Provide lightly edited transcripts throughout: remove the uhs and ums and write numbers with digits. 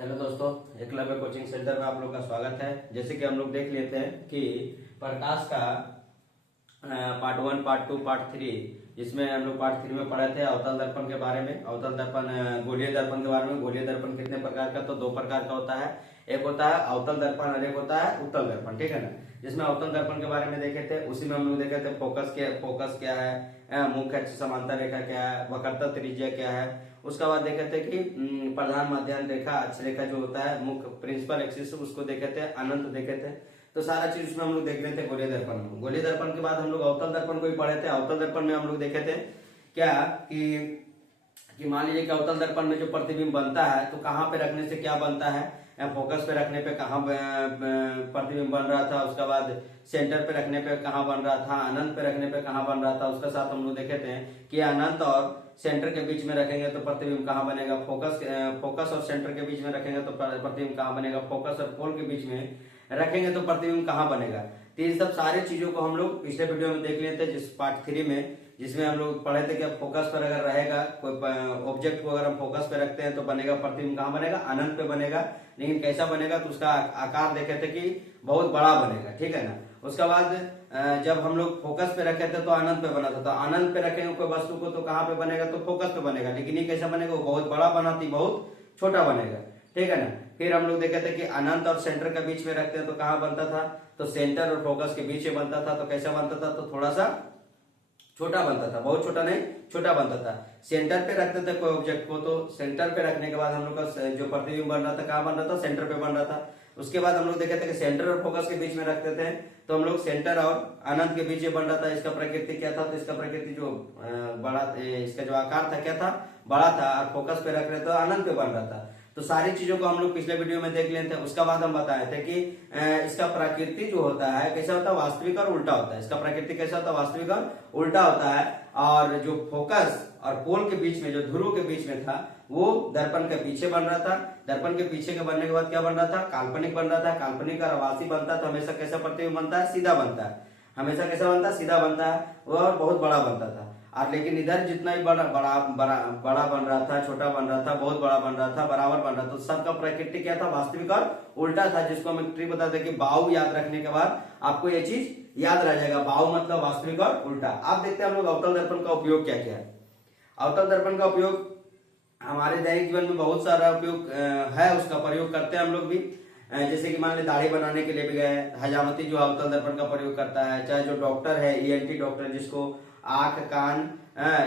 Hello दोस्तों, Eklavya coaching centre में आप लोग का स्वागत है। जैसे कि हम लोग देख लेते हैं कि प्रकाश का पार्ट 1, पार्ट 2, पार्ट 3, जिसमें हम लोग पार्ट 3 में पढ़े थे अवतल दर्पण के बारे में। अवतल दर्पण गोलीय दर्पण के बारे में। गोलीय दर्पण कितने प्रकार का? तो दो प्रकार का होता है। एक होता है अवतल दर्पण और एक होता है उत्तल दर्पण, ठीक है ना। जिसमें अवतल दर्पण के बारे में देखे थे, उसी में हम लोग देखे थे फोकस क्या है, मुख्य अक्ष समांतर रेखा क्या है, वक्रता त्रिज्या क्या है। उसके बाद देखे थे कि प्रधान मध्याह्न रेखा अक्ष रेखा जो होता है मुख्य प्रिंसिपल एक्सिस, उसको देखे थे। अनंत देखे थे। तो सारा चीज उसमें हम लोग देख रहे थे गोलीय दर्पण में। गोलीय दर्पण के बाद हम लोग अवतल दर्पण को भी पढ़े थे। अवतल दर्पण में हम लोग देखे थे क्या कि मान लीजिए कि अवतल दर्पण में जो प्रतिबिंब बनता है तो कहाँ पे रखने से क्या बनता है। फोकस पे रखने पे कहाँ प्रतिबिंब बन रहा था, उसके बाद सेंटर पे रखने पे कहाँ बन रहा था, अनंत पे रखने पे कहाँ बन रहा था। उसके साथ हम लोग देखे थे कि अनंत और सेंटर के बीच में रखेंगे तो प्रतिबिंब कहाँ बनेगा। फोकस और सेंटर के बीच में रखेंगे तो प्रतिबिंब कहाँ बनेगा। फोकस और पोल के बीच में रखेंगे तो प्रतिबिंब कहाँ बनेगा। तो इन सब सारी चीजों को हम लोग पिछले वीडियो में देख लिए थे, जिस पार्ट 3 में, जिसमें हम लोग पढ़े थे कि फोकस पर अगर रहेगा कोई ऑब्जेक्ट को, अगर हम फोकस पे रखते हैं तो बनेगा प्रतिबिंब कहाँ बनेगा, अनंत पे बनेगा। लेकिन कैसा बनेगा तो उसका आकार देखे थे कि बहुत बड़ा बनेगा, ठीक है ना। उसके बाद जब हम लोग फोकस पे रखे थे तो अनंत पे बना था। तो अनंत पे रखेंगे कोई वस्तु को तो कहाँ पे बनेगा, तो फोकस पे बनेगा। लेकिन ये कैसा बनेगा, वो बहुत बड़ा बनाती बहुत छोटा बनेगा, ठीक है ना। फिर हम लोग देखे थे कि अनंत और सेंटर के बीच में रखते हैं तो कहाँ बनता था, तो सेंटर और फोकस के बीच में बनता था। तो कैसा बनता था, तो थोड़ा सा छोटा बनता था, बहुत छोटा नहीं, छोटा बनता था। सेंटर पे रखते थे कोई ऑब्जेक्ट को तो सेंटर पे रखने के बाद हम लोग का जो प्रतिबिंब बन रहा था कहाँ बन रहा था, सेंटर पे बन रहा था। उसके बाद हम लोग देखे थे कि सेंटर और फोकस के बीच में रखते थे तो हम लोग सेंटर और अनंत के बीच में बन रहा था। इसका प्रकृति क्या था, तो इसका प्रकृति जो बड़ा, इसका जो आकार था क्या था, बड़ा था, और फोकस पे रख रहे थे अनंत पे बन रहा था। तो सारी चीजों को हम लोग पिछले वीडियो में देख लेते हैं। उसके बाद हम बताए थे कि इसका प्रकृति जो होता है कैसा होता है, वास्तविक और उल्टा होता है। इसका प्रकृति कैसा होता है, वास्तविक और उल्टा होता है। और जो फोकस और पोल के बीच में, जो ध्रुव के बीच में था, वो दर्पण के पीछे बन रहा था। दर्पण के पीछे के बनने के बाद क्या बन रहा था, काल्पनिक बन रहा था। काल्पनिक और आभासी बनता है तो हमेशा कैसा प्रतिबिंब बनता है, सीधा बनता है। हमेशा कैसा बनता है, सीधा बनता है, और बहुत बड़ा बनता था। और लेकिन इधर जितना भी बड़ा बड़ा बड़ा बड़ा बन रहा था, छोटा बन रहा था, बहुत बड़ा बन रहा था, बराबर बन रहा था, तो सबका प्रकृति क्या था, वास्तविक और उल्टा था। जिसको हम ट्रिक बताते हैं कि बाहु याद रखने के बाद आपको ये चीज याद रह जाएगा। बाहु मतलब वास्तविक और उल्टा। आप देखते हैं हम लोग अवतल दर्पण का उपयोग क्या क्या है। अवतल दर्पण का उपयोग हमारे दैनिक जीवन में बहुत सारा उपयोग है, उसका प्रयोग करते हैं हम लोग भी। जैसे कि मान ली दाढ़ी बनाने के लिए भी गए, हजामती जो अवतल दर्पण का प्रयोग करता है। चाहे जो डॉक्टर है, ईएनटी डॉक्टर, जिसको आंख कान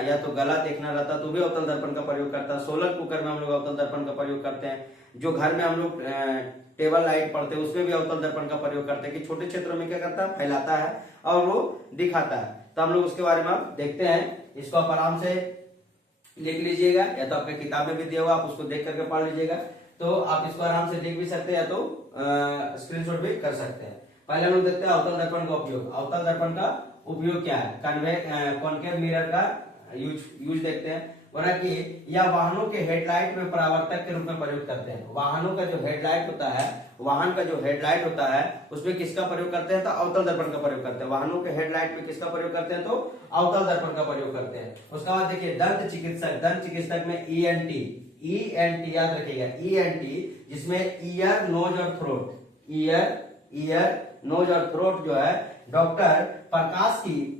या तो गला देखना रहता है तो भी अवतल दर्पण का प्रयोग करता है। सोलर कुकर में हम लोग अवतल दर्पण का प्रयोग करते हैं। जो घर में हम लोग टेबल लाइट पढ़ते हैं उसमें भी अवतल दर्पण का प्रयोग करते हैं कि छोटे क्षेत्रों में क्या करता है, फैलाता है और वो दिखाता है। तो हम लोग उसके बारे में आप देखते हैं। इसको आप आराम से लिख लीजिएगा, या तो आपके किताब में भी दिया हुआ, आप उसको देख करके पढ़ लीजिएगा। तो आप इसको आराम से लिख भी सकते हैं या तो स्क्रीनशॉट भी कर सकते हैं। पहले हम लोग देखते हैं अवतल दर्पण का उपयोग। अवतल दर्पण का उपयोग क्या है, कॉन्केव मिरर का यूज देखते हैं। बोला कि यह वाहनों के हेडलाइट में परावर्तक के रूप में प्रयोग करते हैं। वाहनों का जो हेडलाइट होता है, वाहन का जो हेडलाइट होता है उसमें किसका प्रयोग करते हैं, तो अवतल दर्पण का प्रयोग करते हैं। वाहनों के हेडलाइट में किसका प्रयोग करते हैं, तो अवतल दर्पण का प्रयोग करते हैं। उसके बाद देखिए दंत चिकित्सक में ईएनटी याद रखिएगा, ईएनटी, जिसमें ईयर नोज और थ्रोट, ईयर नोज और थ्रोट जो है, डॉक्टर प्रकाश की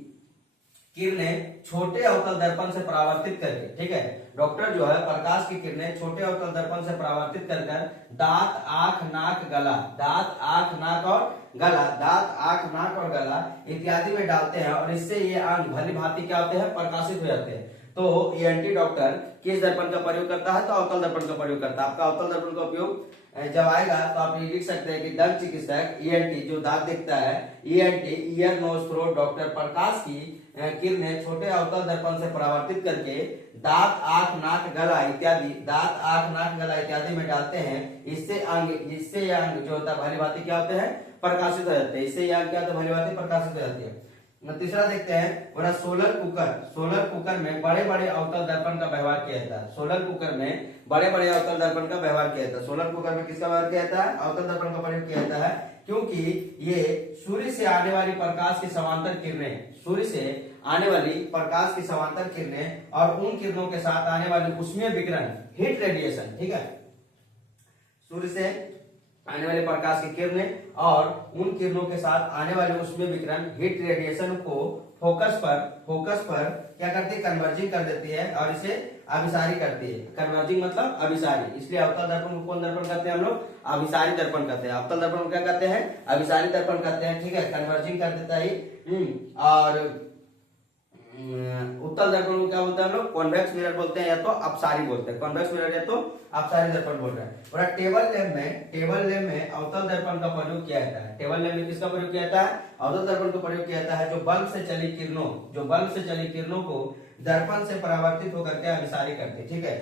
किरणें छोटे अवतल दर्पण से परावर्तित करके, ठीक है, डॉक्टर जो है प्रकाश की किरणें छोटे अवतल दर्पण से परावर्तित कर दांत आंख नाक गला, दांत आंख नाक और गला इत्यादि में डालते हैं, और इससे ये अंग भली भांति क्या होते हैं, प्रकाशित हो जाते हैं। तो ईएनटी डॉक्टर किस दर्पण का प्रयोग करता है, तो अवतल दर्पण का प्रयोग करता है। आपका अवतल दर्पण का उपयोग जब आएगा तो आप ये लिख सकते हैं कि दंत चिकित्सक ईएनटी जो दांत देखता है, ENT ear nose throat doctor प्रकाश की किरणें छोटे अवतल दर्पण से परावर्तित करके दांत आंख नाक गला इत्यादि में डालते हैं। इससे यह अंग जो होता है भली भांति क्या होते हैं, प्रकाशित हो जाते हैं। इससे यह अंग क्या होता है, भली भांति प्रकाशित हो जाती है। तीसरा देखते हैं, सोलर कुकर में बड़े बड़े अवतल दर्पण का व्यवहार किया जाता है। सोलर कुकर में बड़े बड़े अवतल दर्पण का व्यवहार किया जाता है। सोलर कुकर में किसका व्यवहार किया जाता है, अवतल दर्पण का प्रयोग किया जाता है, क्योंकि ये सूर्य से आने वाली प्रकाश की समांतर किरणें और उन किरणों के साथ आने वाली ऊष्मीय विकिरण, हीट रेडिएशन, ठीक है, सूर्य से आने वाले प्रकाश की किरणें और उन किरणों के साथ आने वाले उसमें विकिरण हीट रेडिएशन को फोकस पर क्या करती है, कन्वर्जिंग कर देती है और इसे अभिसारी करती है। कन्वर्जिंग मतलब अभिसारी, इसलिए अवतल दर्पण को कौन दर्पण कहते हैं हम लोग, अभिसारी दर्पण कहते हैं। अवतल दर्पण को क्या कहते हैं, अभिसारी दर्पण कहते हैं। ठीक है, कन्वर्जिंग कर देता है। और उत्तल दर्पण को क्या बोलते हैं हम लोग, कॉन्वेक्स मिरर बोलते हैं या तो अपसारी बोलते हैं। कॉन्वेक्स मिरर या तो अपसारी दर्पण बोल रहे हैं। और टेबल लैंप में अवतल दर्पण का प्रयोग किया जाता है। टेबल लैंप में किसका प्रयोग किया जाता है, अवतल दर्पण का प्रयोग किया जाता है। जो बल्ब से चली किरणों को दर्पण से परावर्तित होकर के अभिसारी करती है। ठीक है,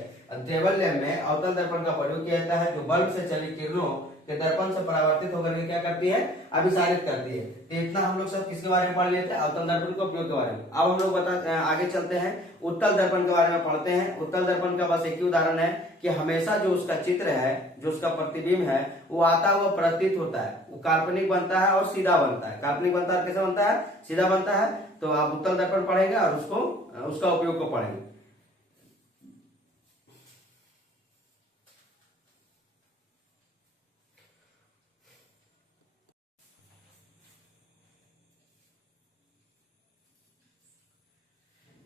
टेबल लैंप में अवतल दर्पण का प्रयोग किया जाता है जो बल्ब से चली किरणों के दर्पण से परावर्तित होकर के क्या करती है, अभिसारित करती है। तो इतना हम लोग सब किसके बारे में पढ़ लिए थे, अवतल दर्पण के उपयोग के बारे में। अब हम लोग आगे चलते हैं, उत्तल दर्पण के बारे में पढ़ते हैं। उत्तल दर्पण का बस एक ही उदाहरण है कि हमेशा जो उसका चित्र है, जो उसका प्रतिबिंब है, वो आता हुआ प्रतीत होता है। वो काल्पनिक बनता है और सीधा बनता है। काल्पनिक बनता है, कैसा बनता है, सीधा बनता है। तो आप उत्तल दर्पण पढ़ेंगे और उसका उपयोग को पढ़ेंगे।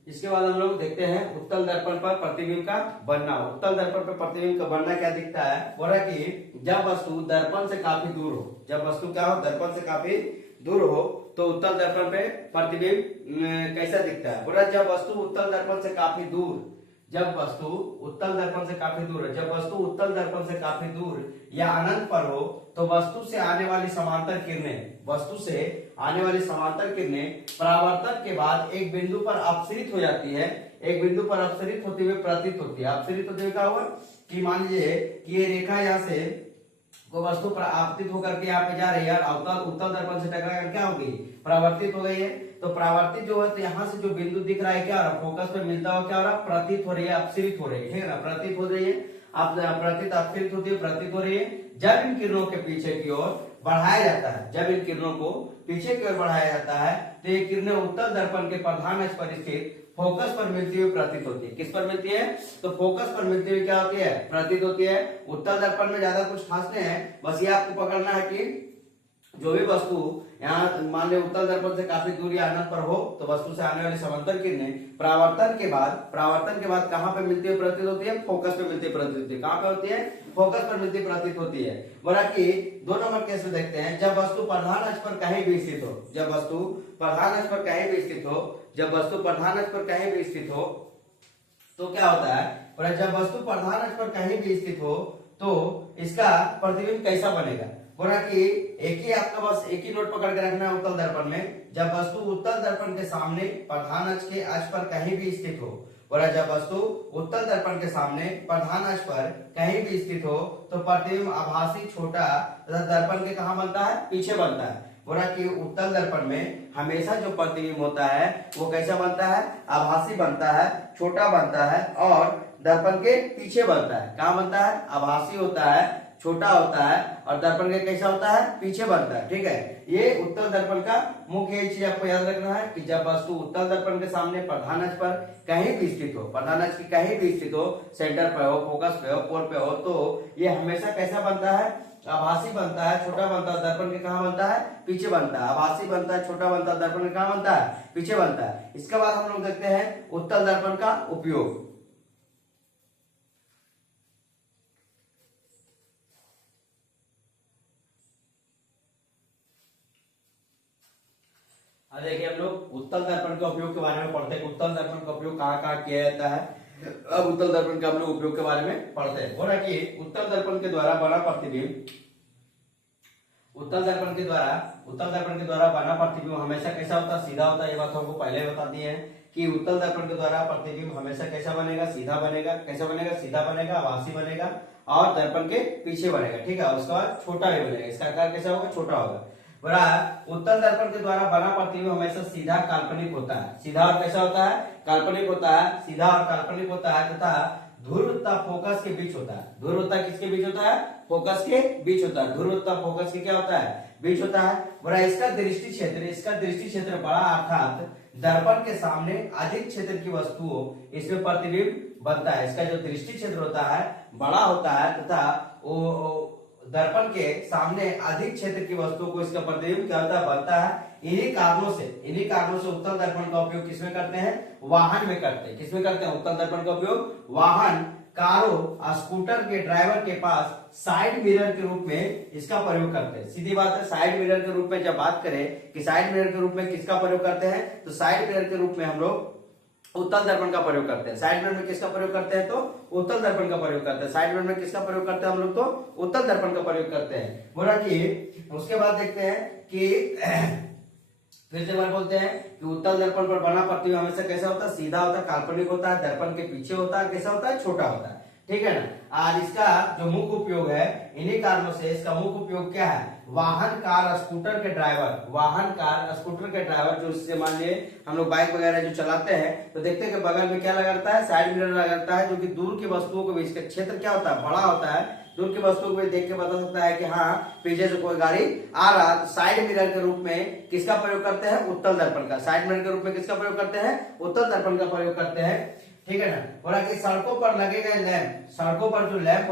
इसके बाद हम लोग देखते हैं उत्तल दर्पण पर प्रतिबिंब का बनना। उत्तल दर्पण पर प्रतिबिंब का बनना क्या दिखता है, बोल रहा कि जब वस्तु दर्पण से काफी दूर हो, जब वस्तु क्या हो, दर्पण से काफी दूर हो, तो उत्तल दर्पण पे प्रतिबिंब कैसा दिखता है। बोल रहा जब वस्तु उत्तल दर्पण से काफी दूर, जब वस्तु उत्तल दर्पण से काफी दूर है, जब वस्तु उत्तल दर्पण से काफी दूर या अनंत पर हो, तो वस्तु से आने वाली समांतर किरणें, वस्तु से आने वाली समांतर किरणें परावर्तन के बाद एक बिंदु पर अपसरित हो जाती है। एक बिंदु पर अपसरित होते हुए प्रतीत होती है। अपसरित होते हुए क्या हुआ कि मान लीजिए कि ये रेखा यहाँ से कोई वस्तु पर आपतित होकर के यहाँ पे जा रही है और उत्तल दर्पण से टकरा कर क्या हो गई, परावर्तित हो गई है। तो परावर्तित जो है, तो यहाँ से जो बिंदु दिख रहा है क्या हो रहा है, फोकस पे मिलता हुआ क्या हो रहा है, प्रतीत हो रही है, अपसरित हो रही है। ठीक है ना, प्रतीत हो रही है, प्रतीत अपसरित होती है, प्रतीत हो रही है। जब इन किरणों के पीछे की ओर बढ़ाया जाता है, जब इन किरणों को पीछे की ओर बढ़ाया जाता है, तो ये किरणें उत्तल दर्पण के प्रधान अक्ष पर स्थित फोकस पर मिलती हुई प्रतीत होती है। किस पर मिलती है, तो फोकस पर मिलती हुई क्या होती है, प्रतीत होती है। उत्तल दर्पण में ज्यादा कुछ खास नहीं है, बस ये आपको पकड़ना है कि जो भी वस्तु यहाँ मान ले उत्तल दर्पण से काफी दूर या अनंत पर हो, तो वस्तु से आने वाली समांतर किरणें परावर्तन के बाद कहाँ पे मिलती हुई प्रतीत होती है, फोकस पे मिलती प्रतीत होती है। कहाँ पे होती है, फोकस पर मिलती प्रतीत होती है। बोला कि 2 नंबर केस में देखते हैं, जब वस्तु प्रधान अक्ष पर कहीं भी स्थित हो, जब वस्तु प्रधान अक्ष पर कहीं भी स्थित हो, जब वस्तु प्रधान अक्ष पर कहीं भी स्थित हो, तो क्या होता है, और जब वस्तु प्रधान अक्ष पर कहीं भी स्थित हो, तो इसका प्रतिबिंब कैसा बनेगा। बोला कि एक ही आपका बस एक ही नोट पकड़ के रखना है उत्तल दर्पण में, जब वस्तु उत्तल दर्पण के सामने प्रधान अक्ष के अक्ष पर कहीं भी स्थित हो। बोला जब वस्तु उत्तल दर्पण के सामने प्रधान अक्ष पर कहीं भी स्थित हो, तो प्रतिबिंब आभासी छोटा तथा दर्पण के कहाँ बनता है, पीछे बनता है। बोला कि उत्तल दर्पण में हमेशा जो प्रतिबिंब होता है वो कैसा बनता है, आभासी बनता है, छोटा बनता है और दर्पण के पीछे बनता है। कहाँ बनता है, आभासी होता है, छोटा होता है और दर्पण के कैसा होता है, पीछे बनता है। ठीक है, ये उत्तल दर्पण का मुख्य चीज आपको याद रखना है कि जब वस्तु उत्तल दर्पण के सामने प्रधान अक्ष पर कहीं भी स्थित हो, प्रधान अक्ष की कहीं भी स्थित हो, सेंटर पे हो, फोकस पे हो, पोल पे हो, तो ये हमेशा कैसा बनता है, आभासी बनता है, छोटा बनता है, दर्पण के कहाँ बनता है, पीछे बनता है। आभासी बनता है, छोटा बनता है, दर्पण के कहाँ बनता है, पीछे बनता है। इसके बाद हम लोग देखते हैं उत्तल दर्पण का उपयोग। अब देखिए हम लोग उत्तल दर्पण के उपयोग के बारे में पढ़ते हैं। उत्तल दर्पण का उपयोग कहाँ कहाँ किया जाता है, अब उत्तल दर्पण का हम लोग उपयोग के बारे में पढ़ते हैं। बोला कि उत्तल दर्पण के द्वारा बना प्रतिबिंब, उत्तल दर्पण के द्वारा बना प्रतिबिंब हमेशा कैसा होता है, सीधा होता है। ये बात हमको पहले ही बता दी है कि उत्तल दर्पण के द्वारा प्रतिबिंब हमेशा कैसा बनेगा, सीधा बनेगा। कैसा बनेगा, सीधा बनेगा, आभासी बनेगा और दर्पण के पीछे बनेगा। ठीक है, उसके बाद छोटा भी बनेगा। इसका आकार कैसा होगा, छोटा होगा। उत्तल दर्पण के द्वारा बना प्रतिबिंब हमेशा सीधा काल्पनिक होता है। सीधा और कैसा होता है, काल्पनिक होता है। सीधा और काल्पनिक होता है तथा ध्रुवता फोकस के बीच होता है। ध्रुवता किसके बीच होता है, फोकस के बीच होता है। ध्रुवता फोकस के क्या होता है, बीच होता है। बोला इसका दृष्टि क्षेत्र बड़ा, अर्थात दर्पण के सामने अधिक क्षेत्र की वस्तु हो, इसमें प्रतिबिंब बनता है। इसका जो दृष्टि क्षेत्र होता है बड़ा होता है तथा वो दर्पण के सामने अधिक क्षेत्र की वस्तुओं को इसका प्रतिबिंब क्या होता है, बनता है। इन्हीं कारणों से उत्तल दर्पण का उपयोग किसमें करते हैं, वाहन में करते हैं। किसमें करते हैं उत्तल दर्पण का उपयोग, वाहन, कारों, स्कूटर के ड्राइवर के पास साइड मिरर के रूप में इसका प्रयोग करते हैं। सीधी बात है, साइड मिरर के रूप में जब बात करें कि साइड मिरर के रूप में किसका प्रयोग करते हैं, तो साइड मिरर के रूप में हम लोग उत्तल दर्पण का प्रयोग करते हैं। साइड मिरर में किसका प्रयोग करते हैं, तो उत्तल दर्पण का प्रयोग करते हैं। साइड मिरर में किसका प्रयोग करते हैं हम लोग, तो उत्तल दर्पण का प्रयोग करते हैं। बोला कि उसके बाद देखते हैं कि फिर से बार बोलते हैं कि उत्तल दर्पण पर बना प्रतिबिंब हमेशा कैसा होता है, सीधा होता है, काल्पनिक होता है, दर्पण के पीछे होता है, कैसा होता है, छोटा होता है। ठीक है ना। आज इसका जो मुख्य उपयोग है, इन्हीं कारणों से इसका मुख्य उपयोग क्या है, वाहन, कार, स्कूटर के ड्राइवर जो इससे मान लिए हम लोग बाइक वगैरह जो चलाते हैं तो देखते हैं कि बगल में क्या लगा रहता है, साइड मिरर लगा रहता है, जो कि दूर की वस्तुओं को भी, इसका क्षेत्र क्या होता है, बड़ा होता है, दूर की वस्तुओं को भी देख के बता सकता है कि हाँ पीछे से कोई गाड़ी आ रहा। तो साइड मिरर के रूप में किसका प्रयोग करते हैं, उत्तल दर्पण का। साइड मिरर के रूप में किसका प्रयोग करते हैं, उत्तल दर्पण का प्रयोग करते हैं। ठीक है ना। बोला कि सड़कों पर लगे गए लैंप, सड़कों पर जो लैंप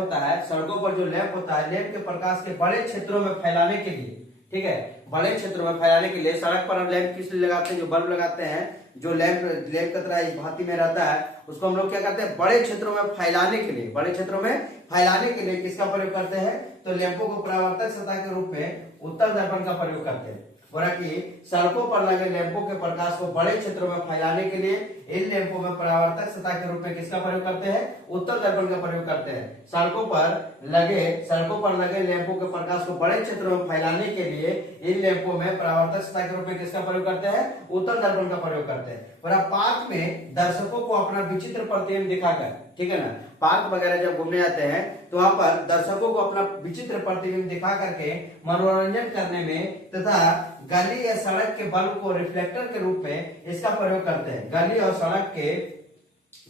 होता है, लैंप के प्रकाश के बड़े क्षेत्रों में फैलाने के लिए, ठीक है, बड़े क्षेत्रों में फैलाने के लिए सड़क पर हम लैंप किस लिए लगाते हैं, जो बल्ब लगाते हैं, जो लैंप की तरह इस भांति में रहता है, उसको हम लोग क्या करते हैं, बड़े क्षेत्रों में फैलाने के लिए किसका प्रयोग करते हैं, तो लैंपों को परावर्तक सतह के रूप में उत्तल दर्पण का प्रयोग करते हैं। बोला कि सड़कों पर लगे लैंपों के प्रकाश को बड़े क्षेत्रों में फैलाने के लिए इन लैंपों में परावर्तक सतह के रूप में किसका प्रयोग करते हैं, उत्तल दर्पण का प्रयोग करते हैं। सड़कों पर लगे लैंपों के प्रकाश को बड़े क्षेत्रों में फैलाने के लिए इन लैंपों में परावर्तक सतह के रूप में किसका प्रयोग करते हैं, उत्तल दर्पण का प्रयोग करते हैं। बोला पार्क में दर्शकों को अपना विचित्र प्रतिबिंब दिखाकर, ठीक है ना, पार्क वगैरह जब घूमने जाते हैं तो वहां पर दर्शकों को अपना विचित्र प्रतिबिंब दिखा करके मनोरंजन करने में तथा गली या सड़क के बल्ब को रिफ्लेक्टर के रूप में इसका प्रयोग करते हैं। गली और सड़क के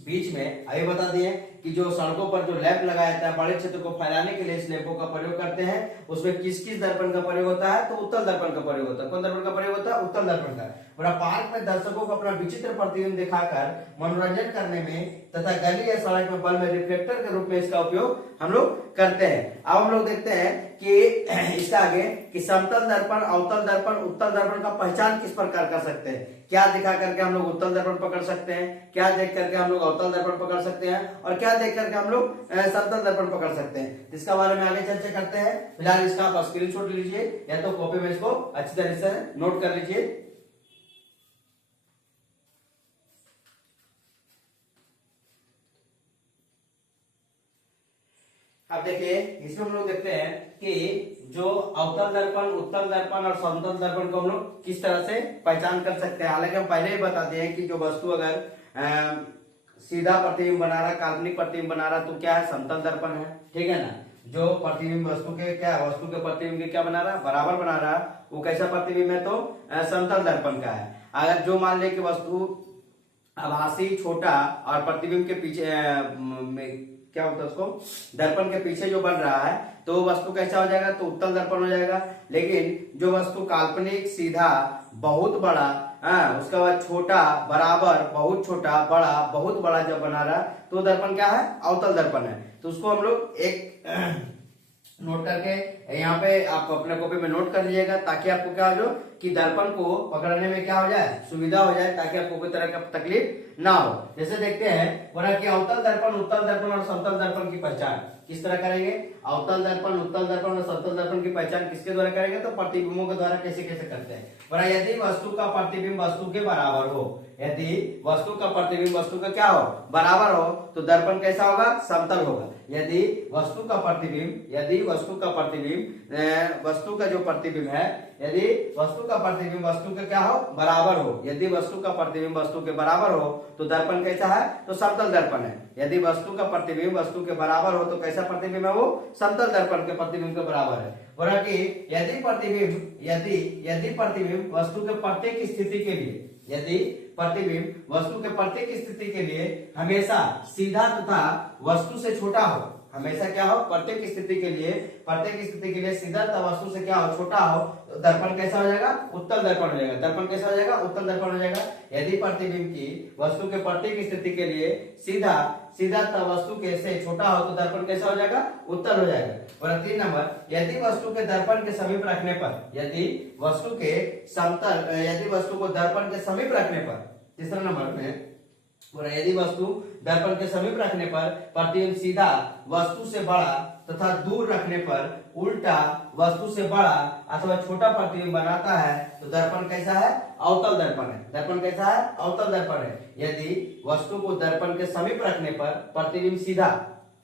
बीच में अभी बता दिए कि जो सड़कों पर जो लैंप लगाया जाता है, बड़े क्षेत्र को फैलाने के लिए इस लैंपों का प्रयोग करते हैं। उसमें किस किस दर्पण का प्रयोग होता है, तो उत्तल दर्पण का प्रयोग होता है। कौन दर्पण का प्रयोग होता है, उत्तल दर्पण का। बड़ा पार्क में दर्शकों को अपना विचित्र प्रतिबिंब दिखाकर मनोरंजन करने में तथा गली या सड़क में बल्ब में रिफ्लेक्टर के रूप में इसका उपयोग हम लोग करते हैं। अब हम लोग देखते हैं कि इसका आगे कि समतल दर्पण, अवतल दर्पण, उत्तल दर्पण का पहचान किस प्रकार कर सकते हैं। क्या दिखा करके हम लोग उत्तल दर्पण पकड़ सकते हैं, क्या देख करके हम लोग अवतल दर्पण पकड़ सकते हैं, और क्या देख करके हम लोग समतल दर्पण पकड़ सकते हैं। इसका बारे में आगे चर्चा करते हैं। फिलहाल इसका आप स्क्रीनशॉट लीजिए या तो कॉपी में इसको अच्छी तरह से नोट कर लीजिए। अब देखिए इसमें हम लोग देखते हैं कि जो अवतल दर्पण, उत्तल दर्पण और समतल दर्पण को हम लोग किस तरह से पहचान कर सकते हैं। हालांकि हम पहले ही बता दिए कि जो वस्तु अगर सीधा प्रतिबिंब बना रहा, काल्पनिक प्रतिबिंब बना रहा, तो क्या है, समतल दर्पण है। ठीक है ना। जो प्रतिबिंब वस्तु के प्रतिबिंब के क्या बना रहा, बराबर बना रहा, वो कैसा प्रतिबिंब है, तो समतल दर्पण का है। अगर जो मान ले कि वस्तु आभासी, छोटा और प्रतिबिंब के पीछे क्या होता है, उसको दर्पण के पीछे जो बन रहा है, तो वस्तु कैसा हो जाएगा, तो उत्तल दर्पण हो जाएगा। लेकिन जो वस्तु काल्पनिक, सीधा, बहुत बड़ा, उसके बाद छोटा, बराबर, बहुत छोटा, बड़ा, बहुत बड़ा जब बना रहा, तो दर्पण क्या है, अवतल दर्पण है। तो उसको हम लोग एक नोट करके यहाँ पे आप अपने कॉपी में नोट कर लीजिएगा, ताकि आपको क्या हो जाए कि दर्पण को पकड़ने में क्या हो जाए, सुविधा हो जाए, ताकि आपको कोई तरह का तकलीफ ना हो। जैसे देखते हैं बोला कि अवतल दर्पण, उत्तल दर्पण और समतल दर्पण की पहचान किस तरह करेंगे। अवतल दर्पण, उत्तल दर्पण और समतल दर्पण की पहचान किसके द्वारा करेंगे, तो प्रतिबिंबों के द्वारा कैसे कैसे करते हैं। बोला यदि वस्तु का प्रतिबिंब वस्तु के बराबर हो, यदि वस्तु का प्रतिबिंब वस्तु का क्या हो, बराबर हो, तो दर्पण कैसा होगा, समतल होगा। यदि वस्तु का प्रतिबिंब वस्तु का जो प्रतिबिंब है, यदि वस्तु का प्रतिबिंब वस्तु के क्या हो, बराबर हो, यदि वस्तु का प्रतिबिंब वस्तु के बराबर हो, तो दर्पण कैसा है, तो समतल दर्पण है। यदि वस्तु का प्रतिबिंब वस्तु के बराबर हो, तो कैसा प्रतिबिंब है, वो समतल दर्पण के प्रतिबिंब के बराबर है। बोला कि यदि प्रतिबिंब वस्तु के प्रत्येक स्थिति के लिए, यदि प्रतिबिंब वस्तु के प्रत्येक स्थिति के लिए हमेशा सीधा तथा वस्तु से छोटा हो, हमेशा क्या हो, प्रत्येक स्थिति के लिए सीधा तथा वस्तु से क्या हो, छोटा हो, तो दर्पण कैसा हो जाएगा, उत्तल दर्पण हो जाएगा। दर्पण कैसा हो जाएगा, उत्तल दर्पण हो जाएगा। यदि प्रतिबिंब की वस्तु के प्रत्येक स्थिति के लिए सीधा सीधा तथा वस्तु के से छोटा हो तो दर्पण कैसा हो जाएगा, उत्तल हो जाएगा। और 3 नंबर, यदि वस्तु के दर्पण के समीप रखने पर, यदि वस्तु को दर्पण के समीप रखने पर, तीसरा नंबर में, और यदि वस्तु दर्पण के समीप रखने पर प्रतिबिंब सीधा वस्तु से बड़ा तथा दूर रखने पर उल्टा वस्तु से बड़ा अथवा छोटा प्रतिबिंब बनाता है तो दर्पण कैसा है, अवतल दर्पण है। दर्पण कैसा है, अवतल दर्पण है। यदि वस्तु को दर्पण के समीप रखने पर प्रतिबिंब सीधा,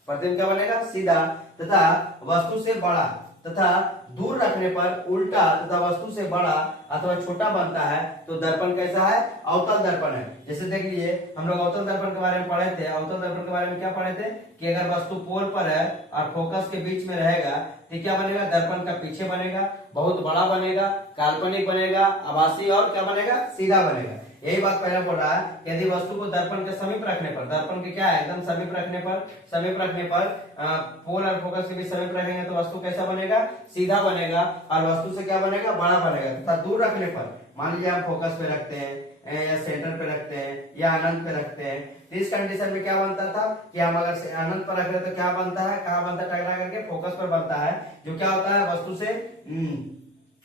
प्रतिबिंब क्या बनेगा, सीधा, तथा वस्तु से बड़ा तथा दूर रखने पर उल्टा तथा वस्तु से बड़ा अथवा छोटा बनता है तो दर्पण कैसा है, अवतल दर्पण है। जैसे देख लीजिए, हम लोग अवतल दर्पण के बारे में पढ़े थे। अवतल दर्पण के बारे में क्या पढ़े थे कि अगर वस्तु पोल पर है और फोकस के बीच में रहेगा तो क्या बनेगा, दर्पण का पीछे बनेगा, बहुत बड़ा बनेगा, काल्पनिक बनेगा, आभासी और क्या बनेगा, सीधा बनेगा। यही बात पहले बोल रहा है, यदि वस्तु को दर्पण के समीप रखने पर, दर्पण के क्या है, एकदम समीप रखने पर पोल और फोकस के बीच समीप रखेंगे तो वस्तु कैसा बनेगा, सीधा बनेगा, और वस्तु से क्या बनेगा, बड़ा बनेगा। तथा दूर रखने पर, मान लीजिए हम फोकस पे रखते हैं या सेंटर पे रखते हैं या अनंत पे रखते हैं, इस कंडीशन में क्या बनता था कि हम अगर अनंत पर रख रहे तो क्या बनता है, कहाँ बनता है, टकरा करके फोकस पर बनता है, जो क्या होता है, वस्तु से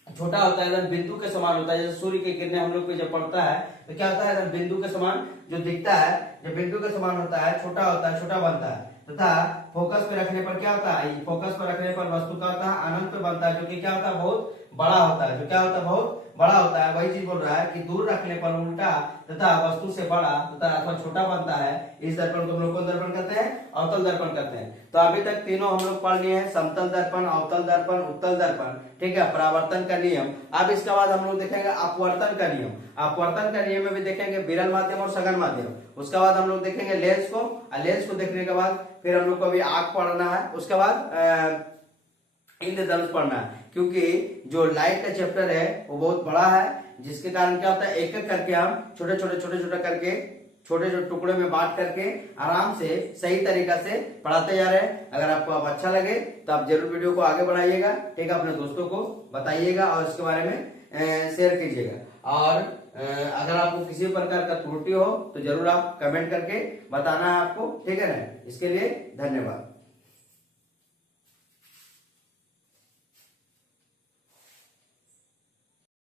छोटा होता है, एकदम बिंदु के समान होता है। जैसे सूर्य की किरणें हम लोग पे जब पड़ता है तो क्या होता है, एकदम बिंदु के समान जो दिखता है, जब बिंदु के समान होता है, छोटा होता है, छोटा बनता है। तथा फोकस पे रखने पर क्या होता है, फोकस पर रखने पर वस्तु का होता है, अनंत पे बनता है, जो कि क्या होता है, बहुत बड़ा होता है, जो क्या होता है, बहुत बड़ा होता है। वही चीज बोल रहा है कि दूर रखने पर उल्टा तथा वस्तु से बड़ा तथा अथवा छोटा बनता है। इस दर्पण को हम लोग कौन दर्पण कहते हैं, अवतल दर्पण कहते हैं। तो अभी तक तीनों हम लोग पढ़ लिए हैं, समतल दर्पण, अवतल दर्पण, उत्तल दर्पण, ठीक है, परावर्तन का नियम। अब इसके बाद हम लोग देखेंगे अपवर्तन का नियम। अपवर्तन का नियम में भी देखेंगे विरल माध्यम और सघन माध्यम। उसके बाद हम लोग देखेंगे लेंस को, और लेंस को देखने के बाद फिर हम लोग को अभी आंख पढ़ना है। उसके बाद इंद्रधनुष पढ़ना है, क्योंकि जो लाइट का चैप्टर है वो बहुत बड़ा है, जिसके कारण क्या होता है, एक एक करके हम छोटे छोटे करके छोटे टुकड़े में बांट करके आराम से सही तरीका से पढ़ाते जा रहे हैं। अगर आपको अब अच्छा लगे तो आप जरूर वीडियो को आगे बढ़ाइएगा, ठीक है, अपने दोस्तों को बताइएगा और इसके बारे में शेयर कीजिएगा। और अगर आपको किसी प्रकार का त्रुटि हो तो जरूर आप कमेंट करके बताना है आपको, ठीक है ना। इसके लिए धन्यवाद।